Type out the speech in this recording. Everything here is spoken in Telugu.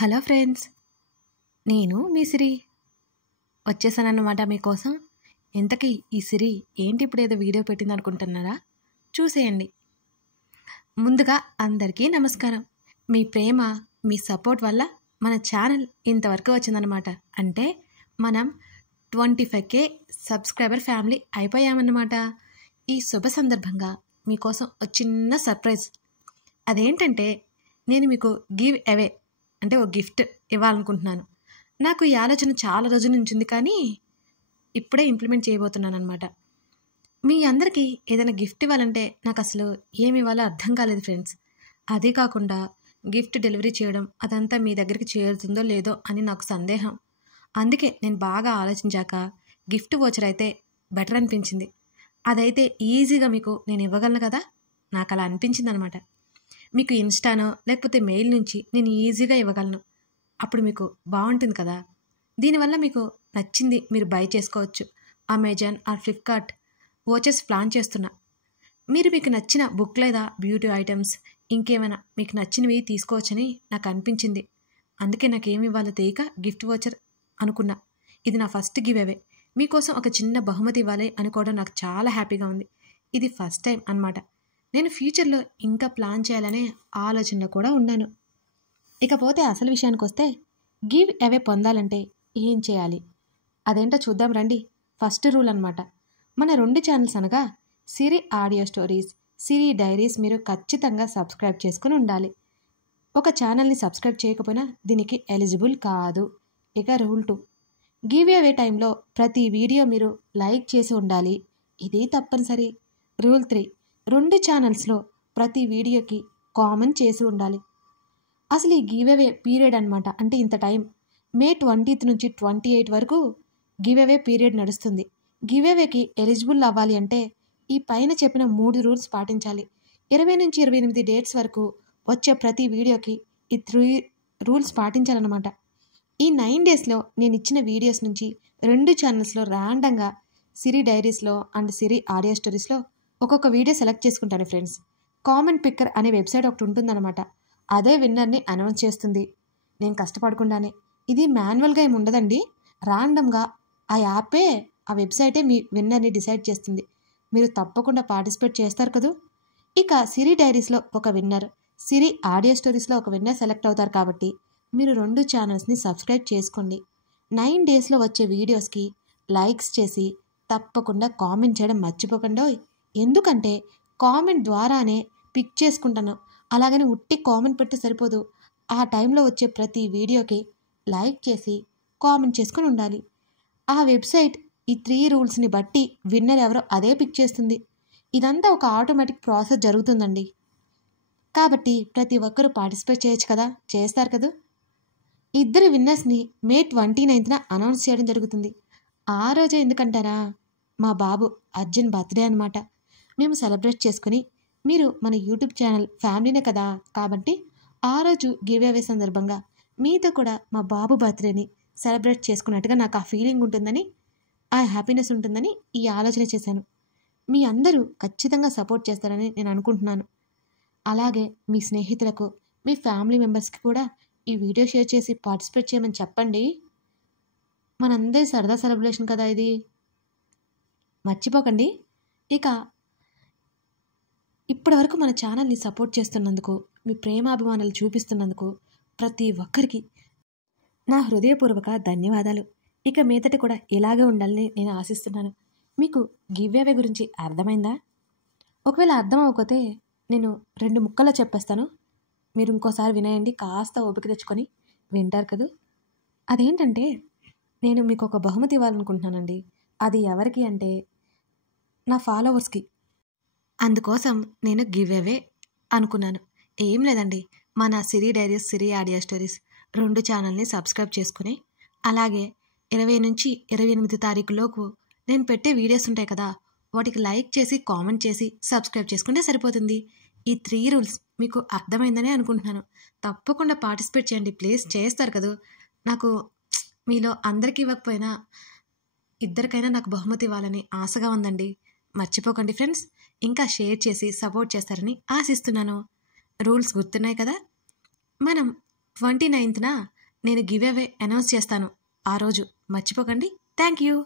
హలో ఫ్రెండ్స్, నేను మీ సిరి వచ్చేసానన్నమాట మీకోసం. ఇంతకీ ఈ సిరి ఏంటి ఇప్పుడు ఏదో వీడియో పెట్టింది అనుకుంటున్నారా? చూసేయండి. ముందుగా అందరికీ నమస్కారం. మీ ప్రేమ, మీ సపోర్ట్ వల్ల మన ఛానల్ ఇంతవరకు వచ్చిందనమాట. అంటే మనం 25K సబ్స్క్రైబర్ ఫ్యామిలీ అయిపోయామన్నమాట. ఈ శుభ సందర్భంగా మీకోసం ఒక చిన్న సర్ప్రైజ్. అదేంటంటే నేను మీకు గివ్ అవే అంటే ఒక గిఫ్ట్ ఇవ్వాలనుకుంటున్నాను. నాకు ఈ ఆలోచన చాలా రోజుల నుంచి ఉంది, కానీ ఇప్పుడే ఇంప్లిమెంట్ చేయబోతున్నాను అనమాట. మీ అందరికీ ఏదైనా గిఫ్ట్ ఇవ్వాలంటే నాకు అసలు ఏమి ఇవ్వాలో అర్థం కాలేదు ఫ్రెండ్స్. అదే కాకుండా గిఫ్ట్ డెలివరీ చేయడం అదంతా మీ దగ్గరికి చేరుతుందో లేదో అని నాకు సందేహం. అందుకే నేను బాగా ఆలోచించాక గిఫ్ట్ వోచర్ అయితే బెటర్ అనిపించింది. అదైతే ఈజీగా మీకు నేను ఇవ్వగలను కదా, నాకు అలా అనిపించింది అనమాట. మీకు ఇన్స్టానో లేకపోతే మెయిల్ నుంచి నేను ఈజీగా ఇవ్వగలను. అప్పుడు మీకు బాగుంటుంది కదా. దీనివల్ల మీకు నచ్చింది మీరు బై చేసుకోవచ్చు. Amazon are Flipkart vouchers plan చేస్తున్నా. మీకు నచ్చిన బుక్ లేదా బ్యూటీ ఐటమ్స్ ఇంకేమైనా మీకు నచ్చినవి తీసుకోవచ్చని నాకు అనిపించింది. అందుకే నాకేమి ఇవ్వాలో తెలియక గిఫ్ట్ వోచర్ అనుకున్నా. ఇది నా ఫస్ట్ గివ్ అవే. మీకోసం ఒక చిన్న బహుమతి ఇవ్వాలి అనుకోవడం నాకు చాలా హ్యాపీగా ఉంది. ఇది ఫస్ట్ టైం అన్నమాట. నేను ఫ్యూచర్లో ఇంకా ప్లాన్ చేయాలనే ఆలోచనలో కూడా ఉన్నాను. ఇకపోతే అసలు విషయానికి వస్తే, గివ్ అవే పొందాలంటే ఏం చేయాలి అదేంటో చూద్దాం రండి. ఫస్ట్ రూల్ అన్నమాట. మన 2 ఛానల్స్ అనగా సిరి ఆడియో స్టోరీస్, సిరి డైరీస్ మీరు ఖచ్చితంగా సబ్స్క్రైబ్ చేసుకుని ఉండాలి. ఒక ఛానల్ని సబ్స్క్రైబ్ చేయకపోయినా దీనికి ఎలిజిబుల్ కాదు. ఇక రూల్ 2, గివ్ అవే టైంలో ప్రతి వీడియో మీరు లైక్ చేసి ఉండాలి. ఇది తప్పనిసరి. రూల్ 3, 2 ఛానల్స్లో ప్రతి వీడియోకి కామెంట్ చేసి ఉండాలి. అసలు ఈ గివ్ అవే పీరియడ్ అనమాట. అంటే ఇంత టైం మే 20th నుంచి 28 వరకు గివ్ అవే పీరియడ్ నడుస్తుంది. గివ్ అవేకి ఎలిజిబుల్ అవ్వాలి అంటే ఈ పైన చెప్పిన 3 రూల్స్ పాటించాలి. 20 నుంచి 28 డేట్స్ వరకు వచ్చే ప్రతి వీడియోకి ఈ 3 రూల్స్ పాటించాలన్నమాట. ఈ 9 డేస్లో నేను ఇచ్చిన వీడియోస్ నుంచి 2 ఛానల్స్లో ర్యాండంగా సిరి డైరీస్లో అండ్ సిరి ఆడియో స్టోరీస్లో ఒక్కొక్క వీడియో సెలెక్ట్ చేసుకుంటాను ఫ్రెండ్స్. కామెంట్ పిక్కర్ అనే వెబ్సైట్ ఒకటి ఉంటుందన్నమాట. అదే విన్నర్ని అనౌన్స్ చేస్తుంది నేను కష్టపడకుండానే. ఇది మాన్యువల్గా ఏమి ఉండదండి. ర్యాండమ్గా ఆ యాపే, ఆ వెబ్సైటే మీ విన్నర్ని డిసైడ్ చేస్తుంది. మీరు తప్పకుండా పార్టిసిపేట్ చేస్తారు కదా. ఇక సిరి డైరీస్లో ఒక విన్నర్, సిరి ఆడియో స్టోరీస్లో ఒక విన్నర్ సెలెక్ట్ అవుతారు. కాబట్టి మీరు 2 ఛానల్స్ని సబ్స్క్రైబ్ చేసుకోండి. 9 డేస్లో వచ్చే వీడియోస్కి లైక్స్ చేసి తప్పకుండా కామెంట్ చేయడం మర్చిపోకండి. ఎందుకంటే కామెంట్ ద్వారానే పిక్ చేసుకుంటాను. అలాగని ఉట్టి కామెంట్ పెడితే సరిపోదు. ఆ టైంలో వచ్చే ప్రతి వీడియోకి లైక్ చేసి కామెంట్ చేసుకుని ఉండాలి. ఆ వెబ్సైట్ ఈ 3 రూల్స్ని బట్టి విన్నర్ ఎవరో అదే పిక్ చేస్తుంది. ఇదంతా ఒక ఆటోమేటిక్ ప్రాసెస్ జరుగుతుందండి. కాబట్టి ప్రతి ఒక్కరూ పార్టిసిపేట్ చేయొచ్చు కదా, చేస్తారు కదా. 2 విన్నర్స్ని మే 29th అనౌన్స్ చేయడం జరుగుతుంది. ఆ రోజే ఎందుకంటారా, మా బాబు అర్జున్ బర్త్డే అనమాట. మేము సెలబ్రేట్ చేసుకుని, మీరు మన యూట్యూబ్ ఛానల్ ఫ్యామిలీనే కదా, కాబట్టి ఆ రోజు గివ్ అవే సందర్భంగా మీతో కూడా మా బాబు బర్త్డేని సెలబ్రేట్ చేసుకున్నట్టుగా నాకు ఆ ఫీలింగ్ ఉంటుందని, ఆ హ్యాపీనెస్ ఉంటుందని ఈ ఆలోచన చేశాను. మీ అందరూ ఖచ్చితంగా సపోర్ట్ చేస్తారని నేను అనుకుంటున్నాను. అలాగే మీ స్నేహితులకు, మీ ఫ్యామిలీ మెంబర్స్కి కూడా ఈ వీడియో షేర్ చేసి పార్టిసిపేట్ చేయమని చెప్పండి. మనందరి సరదా సెలబ్రేషన్ కదా ఇది, మర్చిపోకండి. ఇక ఇప్పటివరకు మన ఛానల్ని సపోర్ట్ చేస్తున్నందుకు, మీ ప్రేమాభిమానాలు చూపిస్తున్నందుకు ప్రతి ఒక్కరికి నా హృదయపూర్వక ధన్యవాదాలు. ఇక మీదట కూడా ఇలాగే ఉండాలని నేను ఆశిస్తున్నాను. మీకు గివ్ అవే గురించి అర్థమైందా? ఒకవేళ అర్థం అవ్వకపోతే నేను 2 ముక్కల్లో చెప్పేస్తాను. మీరు ఇంకోసారి వినేయండి, కాస్త ఓపిక తెచ్చుకొని వింటారు కదా. అదేంటంటే నేను మీకు ఒక బహుమతి ఇవ్వాలనుకుంటున్నానండి. అది ఎవరికి అంటే నా ఫాలోవర్స్కి. అందుకోసం నేను గివ్ అవే అనుకున్నాను. ఏం లేదండి, మన సిరి డైరీస్, సిరి ఆడియో స్టోరీస్ 2 ఛానల్ని సబ్స్క్రైబ్ చేసుకుని, అలాగే 20 నుంచి 28 తారీఖులోపు నేను పెట్టే వీడియోస్ ఉంటాయి కదా, వాటికి లైక్ చేసి కామెంట్ చేసి సబ్స్క్రైబ్ చేసుకుంటే సరిపోతుంది. ఈ 3 రూల్స్ మీకు అర్థమైందనే అనుకుంటున్నాను. తప్పకుండా పార్టిసిపేట్ చేయండి ప్లీజ్. చేస్తారు కదా. నాకు మీలో అందరికీ ఇవ్వకపోయినా 2కైనా నాకు బహుమతి ఇవ్వాలని ఆశగా ఉందండి. మర్చిపోకండి ఫ్రెండ్స్. ఇంకా షేర్ చేసి సపోర్ట్ చేస్తారని ఆశిస్తున్నాను. రూల్స్ గుర్తున్నాయి కదా. మనం 29న నేను గివ్ అవే అనౌన్స్ చేస్తాను. ఆ రోజు మర్చిపోకండి. Thank you.